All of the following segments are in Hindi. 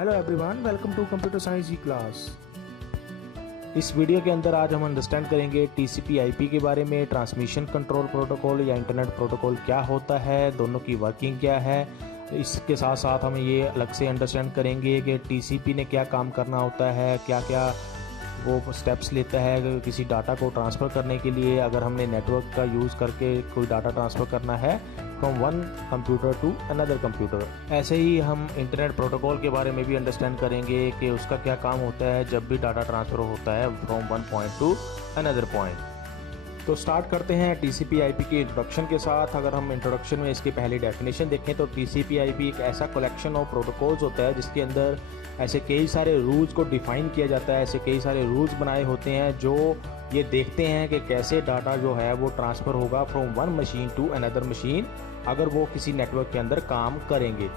Hello everyone, welcome to computer science ji class. इस वीडियो के अंदर आज हम अंडरस्टैंड करेंगे TCP/IP के बारे में। ट्रांसमिशन कंट्रोल प्रोटोकॉल या इंटरनेट प्रोटोकॉल क्या होता है, दोनों की वर्किंग क्या है। इसके साथ साथ हम ये अलग से अंडरस्टैंड करेंगे कि TCP ने क्या काम करना होता है, क्या क्या वो स्टेप्स लेता है किसी डाटा को ट्रांसफ़र करने के लिए। अगर हमने नेटवर्क का यूज़ करके कोई डाटा ट्रांसफ़र करना है from one computer to another computer. ऐसे ही हम इंटरनेट प्रोटोकॉल के बारे में भी अंडरस्टैंड करेंगे कि उसका क्या काम होता है जब भी डाटा ट्रांसफ़र होता है from one point two another point. तो स्टार्ट करते हैं TCP/IP की इंट्रोडक्शन के साथ। अगर हम इंट्रोडक्शन में इसकी पहली डेफिनेशन देखें तो TCP/IP एक ऐसा कलेक्शन ऑफ प्रोटोकॉल्स होता है जिसके अंदर ऐसे कई सारे रूल्स को डिफ़ाइन किया जाता है। ऐसे कई सारे रूल्स बनाए होते हैं जो ये देखते हैं कि कैसे डाटा जो है वो ट्रांसफ़र होगा from one machine to another machine अगर वो किसी नेटवर्क के अंदर काम करेंगे।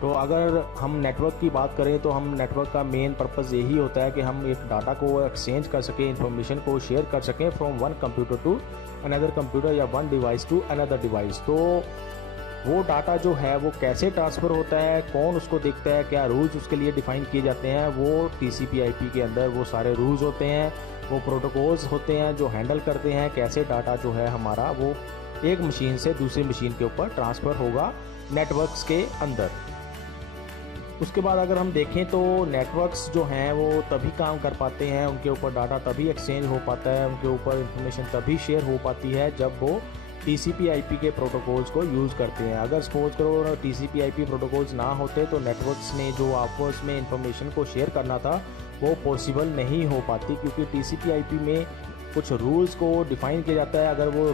तो अगर हम नेटवर्क की बात करें तो हम नेटवर्क का मेन पर्पज़ यही होता है कि हम एक डाटा को एक्सचेंज कर सकें, इंफॉर्मेशन को शेयर कर सकें from one computer to another computer या one device to another device. तो वो डाटा जो है वो कैसे ट्रांसफ़र होता है, कौन उसको देखता है, क्या रूल्स उसके लिए डिफ़ाइन किए जाते हैं, वो TCP/IP के अंदर वो सारे रूल्स होते हैं, वो प्रोटोकॉल्स होते हैं जो हैंडल करते हैं कैसे डाटा जो है हमारा वो एक मशीन से दूसरी मशीन के ऊपर ट्रांसफ़र होगा नेटवर्क्स के अंदर। उसके बाद अगर हम देखें तो नेटवर्क्स जो हैं वो तभी काम कर पाते हैं, उनके ऊपर डाटा तभी एक्सचेंज हो पाता है, उनके ऊपर इंफॉर्मेशन तभी शेयर हो पाती है जब वो TCP/IP के प्रोटोकॉल्स को यूज़ करते हैं। अगर सपोज करो TCP/IP प्रोटोकॉल्स ना होते तो नेटवर्क्स ने जो आपस में इंफॉर्मेशन को शेयर करना था वो पॉसिबल नहीं हो पाती, क्योंकि TCP/IP में कुछ रूल्स को डिफ़ाइन किया जाता है। अगर वो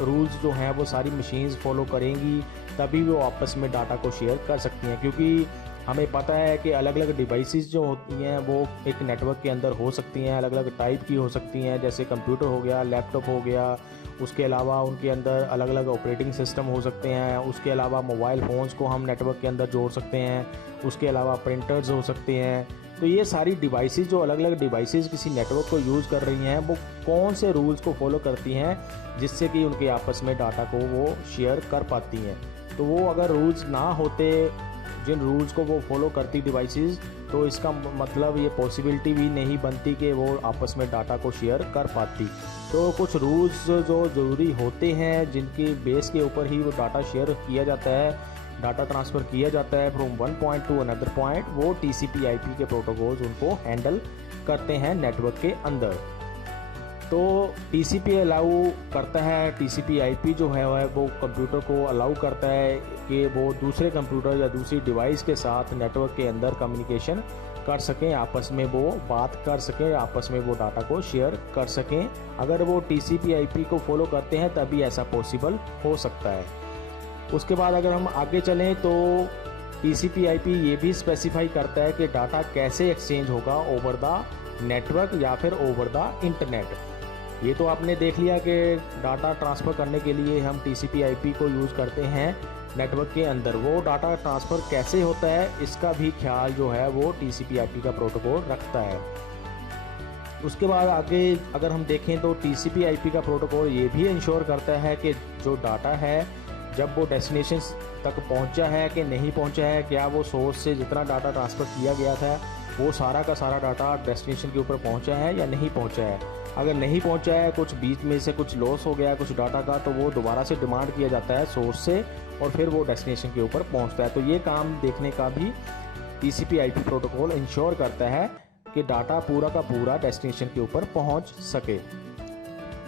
रूल्स जो हैं वो सारी मशीन्स फॉलो करेंगी तभी वो आपस में डाटा को शेयर कर सकती हैं। क्योंकि हमें पता है कि अलग अलग डिवाइसेस जो होती हैं वो एक नेटवर्क के अंदर हो सकती हैं, अलग अलग टाइप की हो सकती हैं, जैसे कंप्यूटर हो गया, लैपटॉप हो गया। उसके अलावा उनके अंदर अलग अलग ऑपरेटिंग सिस्टम हो सकते हैं। उसके अलावा मोबाइल फ़ोन्स को हम नेटवर्क के अंदर जोड़ सकते हैं। उसके अलावा प्रिंटर्स हो सकते हैं। तो ये सारी डिवाइसेस जो अलग अलग डिवाइसेस किसी नेटवर्क को यूज़ कर रही हैं वो कौन से रूल्स को फॉलो करती हैं जिससे कि उनके आपस में डाटा को वो शेयर कर पाती हैं। तो वो अगर रूल्स ना होते, जिन रूल्स को वो फॉलो करती डिवाइसेस, तो इसका मतलब ये पॉसिबिलिटी भी नहीं बनती कि वो आपस में डाटा को शेयर कर पाती। तो कुछ रूल्स जो ज़रूरी होते हैं जिनकी बेस के ऊपर ही वो डाटा शेयर किया जाता है, डाटा ट्रांसफ़र किया जाता है from one point two another point, वो TCP/IP के प्रोटोकॉल्स उनको हैंडल करते हैं नेटवर्क के अंदर। तो TCP अलाउ करता है, TCP/IP जो है वो कंप्यूटर को अलाउ करता है कि वो दूसरे कंप्यूटर या दूसरी डिवाइस के साथ नेटवर्क के अंदर कम्युनिकेशन कर सकें, आपस में वो बात कर सकें, आपस में वो डाटा को शेयर कर सकें। अगर वो TCP/IP को फॉलो करते हैं तभी ऐसा पॉसिबल हो सकता है। उसके बाद अगर हम आगे चलें तो TCP/IP ये भी स्पेसिफाई करता है कि डाटा कैसे एक्सचेंज होगा ओवर द नेटवर्क या फिर ओवर द इंटरनेट। ये तो आपने देख लिया कि डाटा ट्रांसफ़र करने के लिए हम TCP/IP को यूज़ करते हैं नेटवर्क के अंदर। वो डाटा ट्रांसफ़र कैसे होता है इसका भी ख्याल जो है वो TCP/IP का प्रोटोकॉल रखता है। उसके बाद आगे अगर हम देखें तो TCP/IP का प्रोटोकॉल ये भी इंश्योर करता है कि जो डाटा है जब वो डेस्टिनेशन तक पहुंचा है कि नहीं पहुंचा है, क्या वो सोर्स से जितना डाटा ट्रांसफ़र किया गया था वो सारा का सारा डाटा डेस्टिनेशन के ऊपर पहुंचा है या नहीं पहुंचा है। अगर नहीं पहुंचा है, कुछ बीच में से कुछ लॉस हो गया है कुछ डाटा का, तो वो दोबारा से डिमांड किया जाता है सोर्स से और फिर वो डेस्टिनेशन के ऊपर पहुंचता है। तो ये काम देखने का भी TCP/IP प्रोटोकॉल इंश्योर करता है कि डाटा पूरा का पूरा डेस्टिनेशन के ऊपर पहुंच सके।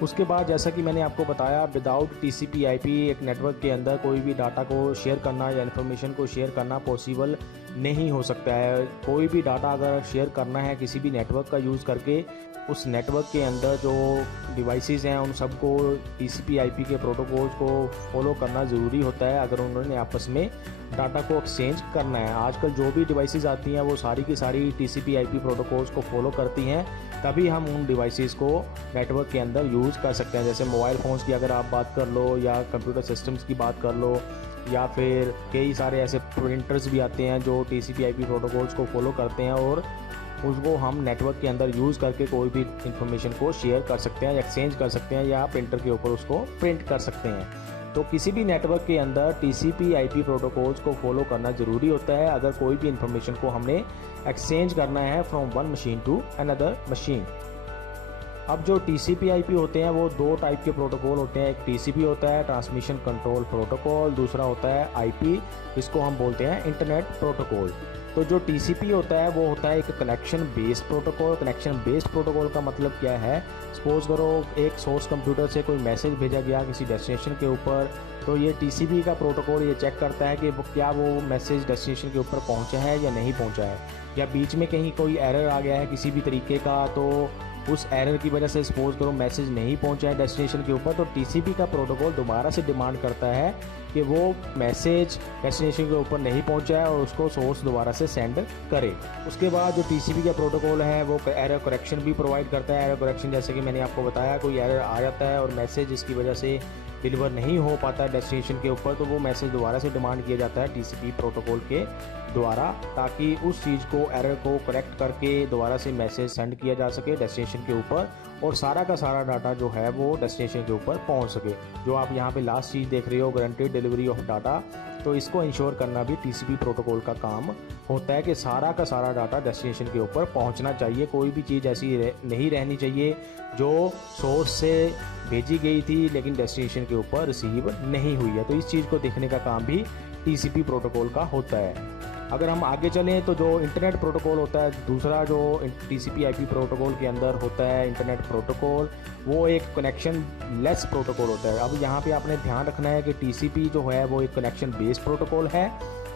उसके बाद जैसा कि मैंने आपको बताया, विदाउट TCP/IP एक नेटवर्क के अंदर कोई भी डाटा को शेयर करना या इन्फॉर्मेशन को शेयर करना पॉसिबल नहीं हो सकता है। कोई भी डाटा अगर शेयर करना है किसी भी नेटवर्क का यूज़ करके, उस नेटवर्क के अंदर जो डिवाइसेस हैं उन सबको TCP/IP के प्रोटोकॉल्स को फॉलो करना ज़रूरी होता है अगर उन्होंने आपस में डाटा को एक्सचेंज करना है। आजकल जो भी डिवाइसेस आती हैं वो सारी की सारी TCP/IP प्रोटोकॉल्स को फॉलो करती हैं, तभी हम उन डिवाइसेस को नेटवर्क के अंदर यूज़ कर सकते हैं। जैसे मोबाइल फ़ोन्स की अगर आप बात कर लो या कंप्यूटर सिस्टम्स की बात कर लो, या फिर कई सारे ऐसे प्रिंटर्स भी आते हैं जो TCP/IP प्रोटोकॉल्स को फॉलो करते हैं और उसको हम नेटवर्क के अंदर यूज़ करके कोई भी इंफॉर्मेशन को शेयर कर सकते हैं, एक्सचेंज कर सकते हैं या प्रिंटर के ऊपर उसको प्रिंट कर सकते हैं। तो किसी भी नेटवर्क के अंदर TCP/IP प्रोटोकॉल्स को फॉलो करना ज़रूरी होता है अगर कोई भी इंफॉर्मेशन को हमने एक्सचेंज करना है from one machine to another machine. अब जो TCP/IP होते हैं वो दो टाइप के प्रोटोकॉल होते हैं। एक TCP होता है ट्रांसमिशन कंट्रोल प्रोटोकॉल, दूसरा होता है IP, इसको हम बोलते हैं इंटरनेट प्रोटोकॉल। तो जो TCP होता है वो होता है एक connection based protocol. Connection based protocol का मतलब क्या है, सपोज करो एक सोर्स कंप्यूटर से कोई मैसेज भेजा गया किसी डेस्टिनेशन के ऊपर, तो ये TCP का प्रोटोकॉल ये चेक करता है कि क्या वो मैसेज डेस्टिनेशन के ऊपर पहुंचा है या नहीं पहुंचा है, या बीच में कहीं कोई एरर आ गया है किसी भी तरीके का, तो उस एरर की वजह से सपोज करो मैसेज नहीं पहुंचा है डेस्टिनेशन के ऊपर, तो TCP का प्रोटोकॉल दोबारा से डिमांड करता है कि वो मैसेज डेस्टिनेशन के ऊपर नहीं पहुंचा है और उसको सोर्स दोबारा से सेंड करे। उसके बाद जो TCP का प्रोटोकॉल है वो एरर करेक्शन भी प्रोवाइड करता है। एरर करेक्शन जैसे कि मैंने आपको बताया, कोई एरर आ जाता है और मैसेज इसकी वजह से डिलीवर नहीं हो पाता है डेस्टिनेशन के ऊपर, तो वो मैसेज दोबारा से डिमांड किया जाता है TCP प्रोटोकॉल के द्वारा, ताकि उस चीज़ को एरर को करेक्ट करके दोबारा से मैसेज सेंड किया जा सके डेस्टिनेशन के ऊपर और सारा का सारा डाटा जो है वो डेस्टिनेशन के ऊपर पहुंच सके। जो आप यहाँ पे लास्ट चीज़ देख रहे हो, गारंटेड डिलीवरी ऑफ डाटा, तो इसको इंश्योर करना भी TCP प्रोटोकॉल का काम होता है कि सारा का सारा डाटा डेस्टिनेशन के ऊपर पहुंचना चाहिए। कोई भी चीज़ ऐसी नहीं रहनी चाहिए जो सोर्स से भेजी गई थी लेकिन डेस्टिनेशन के ऊपर रिसीव नहीं हुई है, तो इस चीज़ को देखने का काम भी TCP प्रोटोकॉल का होता है। अगर हम आगे चलें तो जो इंटरनेट प्रोटोकॉल होता है, दूसरा जो TCP/IP प्रोटोकॉल के अंदर होता है इंटरनेट प्रोटोकॉल, वो एक कनेक्शन लेस प्रोटोकॉल होता है। अब यहाँ पे आपने ध्यान रखना है कि TCP जो है वो एक कनेक्शन बेस्ड प्रोटोकॉल है,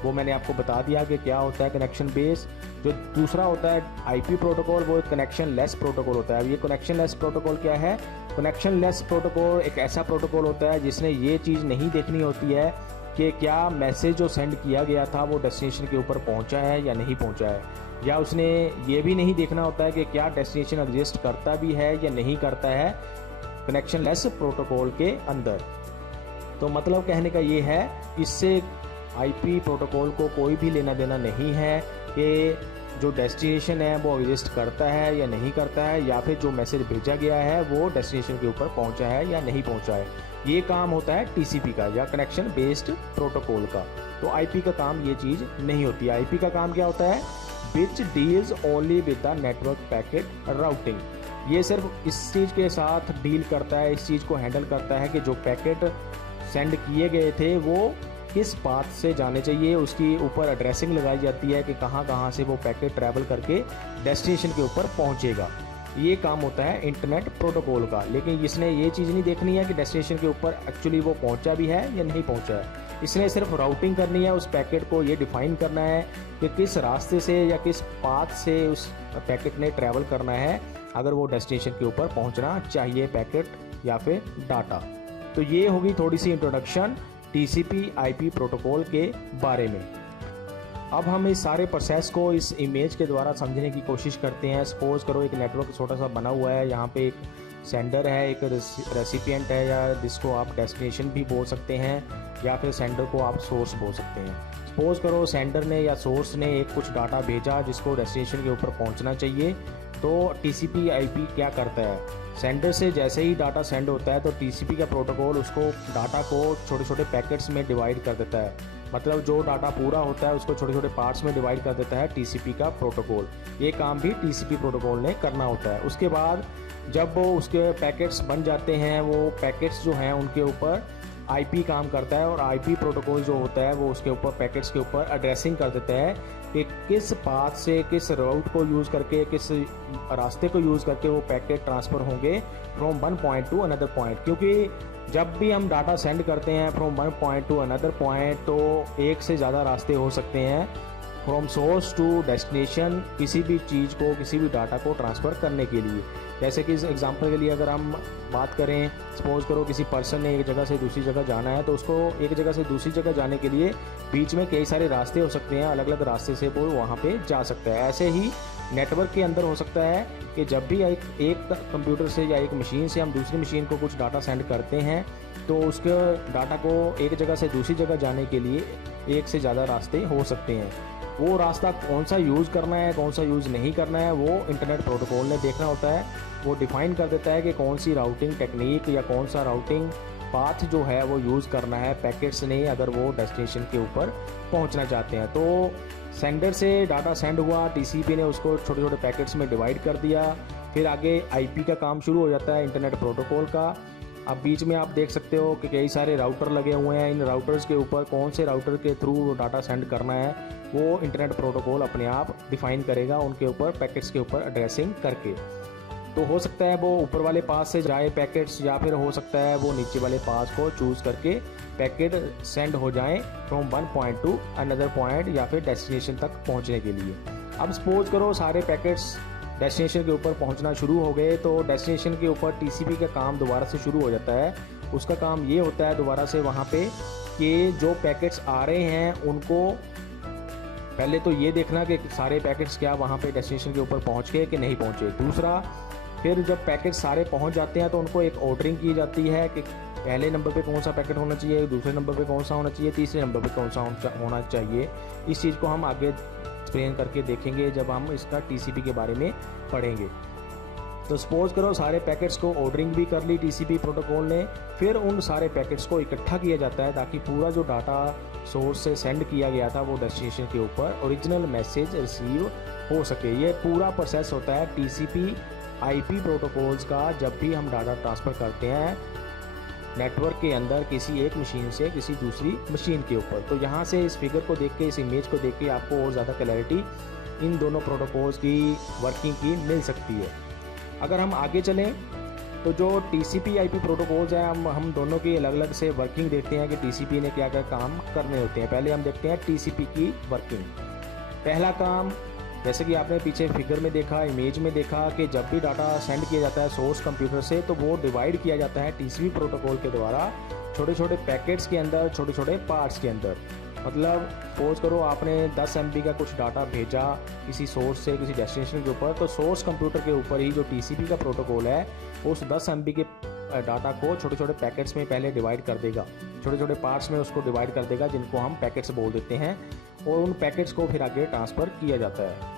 वो मैंने आपको बता दिया कि क्या होता है कनेक्शन बेस। जो दूसरा होता है IP प्रोटोकॉल, वो एक कनेक्शन लेस प्रोटोकॉल होता है। अब ये कनेक्शन लेस प्रोटोकॉल क्या है? कनेक्शन लेस प्रोटोकॉल एक ऐसा प्रोटोकॉल होता है जिसने ये चीज़ नहीं देखनी होती है कि क्या मैसेज जो सेंड किया गया था वो डेस्टिनेशन के ऊपर पहुंचा है या नहीं पहुंचा है, या उसने ये भी नहीं देखना होता है कि क्या डेस्टिनेशन एग्जिस्ट करता भी है या नहीं करता है कनेक्शन लेस प्रोटोकॉल के अंदर। तो मतलब कहने का ये है, इससे IP प्रोटोकॉल को कोई भी लेना देना नहीं है कि जो डेस्टिनेशन है वो एग्जिस्ट करता है या नहीं करता है, या फिर जो मैसेज भेजा गया है वो डेस्टिनेशन के ऊपर पहुंचा है या नहीं पहुंचा है। ये काम होता है TCP का या कनेक्शन बेस्ड प्रोटोकॉल का। तो IP का काम ये चीज़ नहीं होती है। IP का काम क्या होता है? Which deals only with the network packet routing. ये सिर्फ इस चीज़ के साथ डील करता है, इस चीज़ को हैंडल करता है कि जो पैकेट सेंड किए गए थे वो किस पाथ से जाने चाहिए, उसकी ऊपर एड्रेसिंग लगाई जाती है कि कहाँ कहाँ से वो पैकेट ट्रैवल करके डेस्टिनेशन के ऊपर पहुँचेगा। ये काम होता है इंटरनेट प्रोटोकॉल का। लेकिन इसने ये चीज़ नहीं देखनी है कि डेस्टिनेशन के ऊपर एक्चुअली वो पहुंचा भी है या नहीं पहुंचा है। इसने सिर्फ राउटिंग करनी है, उस पैकेट को ये डिफाइन करना है कि किस रास्ते से या किस पाथ से उस पैकेट ने ट्रैवल करना है अगर वो डेस्टिनेशन के ऊपर पहुंचना चाहिए पैकेट या फिर डाटा। तो ये होगी थोड़ी सी इंट्रोडक्शन TCP/IP प्रोटोकॉल के बारे में। अब हम इस सारे प्रोसेस को इस इमेज के द्वारा समझने की कोशिश करते हैं। सपोज करो एक नेटवर्क छोटा सा बना हुआ है, यहाँ पे एक सेंडर है, एक रेसिपिएंट है, या जिसको आप डेस्टिनेशन भी बोल सकते हैं, या फिर सेंडर को आप सोर्स बोल सकते हैं। सपोज करो सेंडर ने या सोर्स ने एक कुछ डाटा भेजा जिसको डेस्टिनेशन के ऊपर पहुँचना चाहिए, तो TCP/IP क्या करता है? सेंडर से जैसे ही डाटा सेंड होता है तो TCP का प्रोटोकॉल उसको डाटा को छोटे छोटे पैकेट्स में डिवाइड कर देता है। मतलब जो डाटा पूरा होता है उसको छोटे छोटे पार्ट्स में डिवाइड कर देता है TCP का प्रोटोकॉल। ये काम भी TCP प्रोटोकॉल ने करना होता है। उसके बाद जब वो उसके पैकेट्स बन जाते हैं, वो पैकेट्स जो हैं उनके ऊपर IP काम करता है, और IP प्रोटोकॉल जो होता है वो उसके ऊपर पैकेट्स के ऊपर एड्रेसिंग कर देता है कि किस पाथ से, किस रूट को यूज़ करके, किस रास्ते को यूज़ करके वो पैकेट ट्रांसफ़र होंगे from one point two another point. क्योंकि जब भी हम डाटा सेंड करते हैं from one point two another point, तो एक से ज़्यादा रास्ते हो सकते हैं फ्रॉम सोर्स टू डेस्टिनेशन किसी भी चीज़ को, किसी भी डाटा को ट्रांसफ़र करने के लिए। जैसे कि इस एग्जांपल के लिए अगर हम बात करें, सपोज करो किसी पर्सन ने एक जगह से दूसरी जगह जाना है, तो उसको एक जगह से दूसरी जगह जाने के लिए बीच में कई सारे रास्ते हो सकते हैं, अलग अलग रास्ते से वो वहाँ पे जा सकता है। ऐसे ही नेटवर्क के अंदर हो सकता है कि जब भी एक कंप्यूटर से या एक मशीन से हम दूसरी मशीन को कुछ डाटा सेंड करते हैं, तो उसके डाटा को एक जगह से दूसरी जगह जाने के लिए एक से ज़्यादा रास्ते हो सकते हैं। वो रास्ता कौन सा यूज़ करना है, कौन सा यूज़ नहीं करना है, वो इंटरनेट प्रोटोकॉल ने देखना होता है। वो डिफ़ाइन कर देता है कि कौन सी राउटिंग टेक्निक या कौन सा राउटिंग पाथ जो है वो यूज़ करना है पैकेट्स ने, अगर वो डेस्टिनेशन के ऊपर पहुंचना चाहते हैं। तो सेंडर से डाटा सेंड हुआ, टीसीपी ने उसको छोटे छोटे पैकेट्स में डिवाइड कर दिया, फिर आगे आईपी का काम शुरू हो जाता है, इंटरनेट प्रोटोकॉल का। अब बीच में आप देख सकते हो कि कई सारे राउटर लगे हुए हैं, इन राउटर्स के ऊपर कौन से राउटर के थ्रू डाटा सेंड करना है वो इंटरनेट प्रोटोकॉल अपने आप डिफाइन करेगा, उनके ऊपर पैकेट्स के ऊपर एड्रेसिंग करके। तो हो सकता है वो ऊपर वाले पास से जाए पैकेट्स, या फिर हो सकता है वो नीचे वाले पास को चूज़ करके पैकेट सेंड हो जाएं from one point two another point, या फिर डेस्टिनेशन तक पहुंचने के लिए। अब सपोज करो सारे पैकेट्स डेस्टिनेशन के ऊपर पहुंचना शुरू हो गए, तो डेस्टिनेशन के ऊपर टीसीपी का काम दोबारा से शुरू हो जाता है। उसका काम ये होता है दोबारा से वहाँ पे कि जो पैकेट्स आ रहे हैं उनको पहले तो ये देखना कि सारे पैकेट्स क्या वहाँ पे डेस्टिनेशन के ऊपर पहुँच गए कि नहीं पहुँचे। दूसरा, फिर जब पैकेट सारे पहुंच जाते हैं तो उनको एक ऑर्डरिंग की जाती है कि पहले नंबर पे कौन सा पैकेट होना चाहिए, दूसरे नंबर पे कौन सा होना चाहिए, तीसरे नंबर पे कौन सा होना चाहिए। इस चीज़ को हम आगे एक्सप्लेन करके देखेंगे जब हम इसका टीसीपी के बारे में पढ़ेंगे। तो सपोज करो सारे पैकेट्स को ऑर्डरिंग भी कर ली टीसीपी प्रोटोकॉल ने, फिर उन सारे पैकेट्स को इकट्ठा किया जाता है ताकि पूरा जो डाटा सोर्स से सेंड किया गया था वो डेस्टिनेशन के ऊपर ओरिजिनल मैसेज रिसीव हो सके। ये पूरा प्रोसेस होता है टीसीपी आईपी प्रोटोकॉल्स का। जब भी हम डाटा ट्रांसफ़र करते हैं नेटवर्क के अंदर किसी एक मशीन से किसी दूसरी मशीन के ऊपर, तो यहाँ से इस फिगर को देख के, इस इमेज को देख के आपको और ज़्यादा क्लैरिटी इन दोनों प्रोटोकॉल्स की वर्किंग की मिल सकती है। अगर हम आगे चलें तो जो टीसीपी आईपी प्रोटोकॉल्स हैं हम दोनों की अलग अलग से वर्किंग देखते हैं कि टीसीपी ने क्या क्या काम करने होते हैं। पहले हम देखते हैं टीसीपी की वर्किंग। पहला काम, जैसे कि आपने पीछे फिगर में देखा, इमेज में देखा कि जब भी डाटा सेंड किया जाता है सोर्स कंप्यूटर से तो वो डिवाइड किया जाता है टीसीपी प्रोटोकॉल के द्वारा छोटे छोटे पैकेट्स के अंदर, छोटे छोटे पार्ट्स के अंदर। मतलब सपोज करो आपने 10 MB का कुछ डाटा भेजा किसी सोर्स से किसी डेस्टिनेशन के ऊपर, तो सोर्स कंप्यूटर के ऊपर ही जो टीसीपी का प्रोटोकॉल है उस 10 MB के डाटा को छोटे छोटे पैकेट्स में पहले डिवाइड कर देगा, छोटे छोटे पार्ट्स में उसको डिवाइड कर देगा जिनको हम पैकेट्स बोल देते हैं, और उन पैकेट्स को फिर आगे ट्रांसफ़र किया जाता है।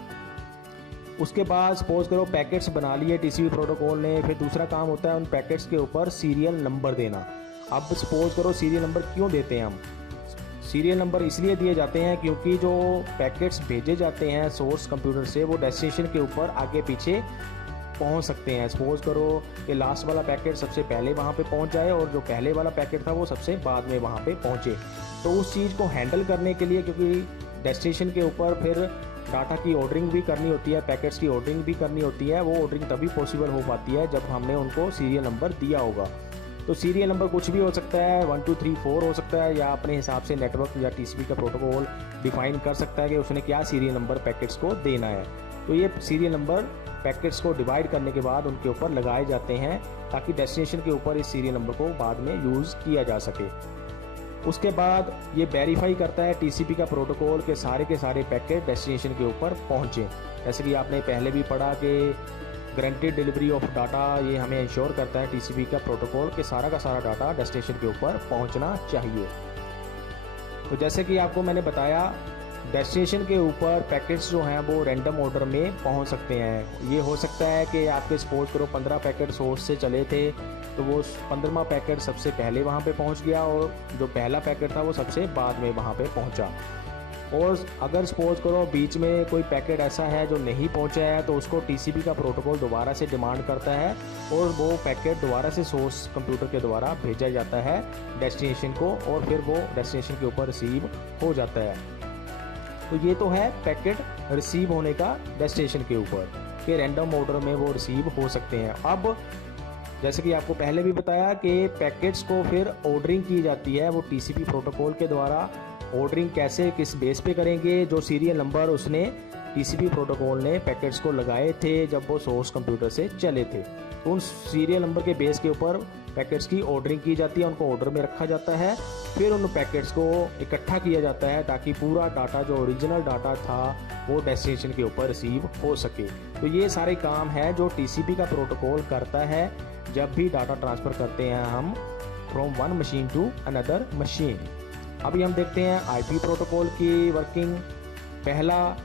उसके बाद सपोज करो पैकेट्स बना लिए टीसीपी प्रोटोकॉल ने, फिर दूसरा काम होता है उन पैकेट्स के ऊपर सीरियल नंबर देना। अब सपोज करो सीरियल नंबर क्यों देते हैं हम? सीरियल नंबर इसलिए दिए जाते हैं क्योंकि जो पैकेट्स भेजे जाते हैं सोर्स कंप्यूटर से वो डेस्टिनेशन के ऊपर आगे पीछे पहुंच सकते हैं। सपोज करो कि लास्ट वाला पैकेट सबसे पहले वहां पे पहुंच जाए और जो पहले वाला पैकेट था वो सबसे बाद में वहां पे पहुंचे। तो उस चीज़ को हैंडल करने के लिए, क्योंकि डेस्टिनेशन के ऊपर फिर डाटा की ऑर्डरिंग भी करनी होती है, पैकेट्स की ऑर्डरिंग भी करनी होती है, वो ऑर्डरिंग तभी पॉसिबल हो पाती है जब हमने उनको सीरियल नंबर दिया होगा। तो सीरियल नंबर कुछ भी हो सकता है, 1 2 3 4 हो सकता है, या अपने हिसाब से नेटवर्क या टीसीपी का प्रोटोकॉल डिफाइन कर सकता है कि उसने क्या सीरियल नंबर पैकेट्स को देना है। तो ये सीरियल नंबर पैकेट्स को डिवाइड करने के बाद उनके ऊपर लगाए जाते हैं ताकि डेस्टिनेशन के ऊपर इस सीरियल नंबर को बाद में यूज़ किया जा सके। उसके बाद ये वेरीफाई करता है टीसीपी का प्रोटोकॉल के सारे पैकेट डेस्टिनेशन के ऊपर पहुँचे। जैसे कि आपने पहले भी पढ़ा कि गारंटेड डिलीवरी ऑफ डाटा, ये हमें इंश्योर करता है टीसीपी का प्रोटोकॉल कि सारा का सारा डाटा डेस्टिनेशन के ऊपर पहुंचना चाहिए। तो जैसे कि आपको मैंने बताया डेस्टिनेशन के ऊपर पैकेट्स जो हैं वो रैंडम ऑर्डर में पहुंच सकते हैं। ये हो सकता है कि आपके सपोज करो 15 पैकेट सोर्स से चले थे तो वो 15वां पैकेट सबसे पहले वहां पे पहुंच गया और जो पहला पैकेट था वो सबसे बाद में वहां पे पहुंचा। और अगर सपोज करो बीच में कोई पैकेट ऐसा है जो नहीं पहुंचा है तो उसको टीसीपी का प्रोटोकॉल दोबारा से डिमांड करता है और वो पैकेट दोबारा से सोर्स कंप्यूटर के द्वारा भेजा जाता है डेस्टिनेशन को, और फिर वो डेस्टिनेशन के ऊपर रिसीव हो जाता है। तो ये तो है पैकेट रिसीव होने का डेस्टिनेशन के ऊपर कि रैंडम ऑर्डर में वो रिसीव हो सकते हैं। अब जैसे कि आपको पहले भी बताया कि पैकेट्स को फिर ऑर्डरिंग की जाती है वो टीसीपी प्रोटोकॉल के द्वारा। ऑर्डरिंग कैसे, किस बेस पे करेंगे? जो सीरियल नंबर उसने टीसीपी प्रोटोकॉल ने पैकेट्स को लगाए थे जब वो सोर्स कंप्यूटर से चले थे, तो उन सीरियल नंबर के बेस के ऊपर पैकेट्स की ऑर्डरिंग की जाती है, उनको ऑर्डर में रखा जाता है, फिर उन पैकेट्स को इकट्ठा किया जाता है ताकि पूरा डाटा जो ओरिजिनल डाटा था वो डेस्टिनेशन के ऊपर रिसीव हो सके। तो ये सारे काम है जो टीसीपी का प्रोटोकॉल करता है जब भी डाटा ट्रांसफ़र करते हैं हम from one machine to another machine. अभी हम देखते हैं आईपी प्रोटोकॉल की वर्किंग। पहला,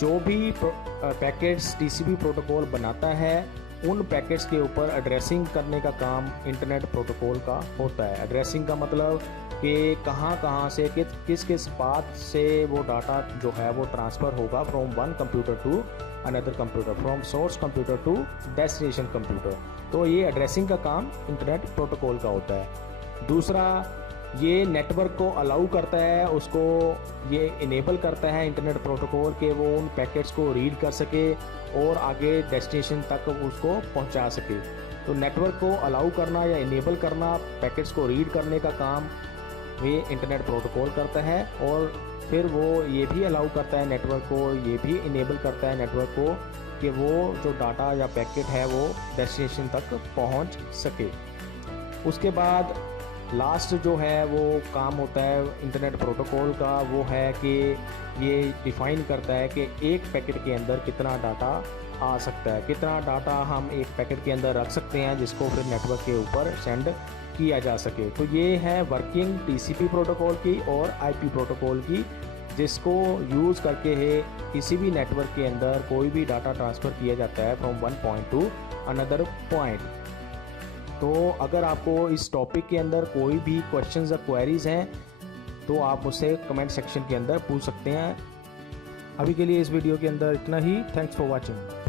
जो भी पैकेट्स टीसीपी प्रोटोकॉल बनाता है उन पैकेट्स के ऊपर एड्रेसिंग करने का काम इंटरनेट प्रोटोकॉल का होता है। एड्रेसिंग का मतलब कि कहाँ से किस किस पाथ से वो डाटा जो है वो ट्रांसफ़र होगा from one computer to another computer, from source computer to destination computer. तो ये एड्रेसिंग का काम इंटरनेट प्रोटोकॉल का होता है। दूसरा, ये नेटवर्क को अलाउ करता है, उसको ये इनेबल करता है इंटरनेट प्रोटोकॉल के वो उन पैकेट्स को रीड कर सके और आगे डेस्टिनेशन तक उसको पहुंचा सके। तो नेटवर्क को अलाउ करना या इनेबल करना, पैकेट्स को रीड करने का काम ये इंटरनेट प्रोटोकॉल करता है। और फिर वो ये भी अलाउ करता है नेटवर्क को, ये भी इनेबल करता है नेटवर्क को कि वो जो डाटा या पैकेट है वो डेस्टिनेशन तक पहुंच सके। उसके बाद लास्ट जो है वो काम होता है इंटरनेट प्रोटोकॉल का, वो है कि ये डिफ़ाइन करता है कि एक पैकेट के अंदर कितना डाटा आ सकता है, कितना डाटा हम एक पैकेट के अंदर रख सकते हैं जिसको फिर नेटवर्क के ऊपर सेंड किया जा सके। तो ये है वर्किंग टीसीपी प्रोटोकॉल की और आईपी प्रोटोकॉल की, जिसको यूज़ करके है किसी भी नेटवर्क के अंदर कोई भी डाटा ट्रांसफ़र किया जाता है from one point two another point. तो अगर आपको इस टॉपिक के अंदर कोई भी क्वेश्चंस या क्वेरीज हैं तो आप मुझसे कमेंट सेक्शन के अंदर पूछ सकते हैं। अभी के लिए इस वीडियो के अंदर इतना ही। Thanks for watching.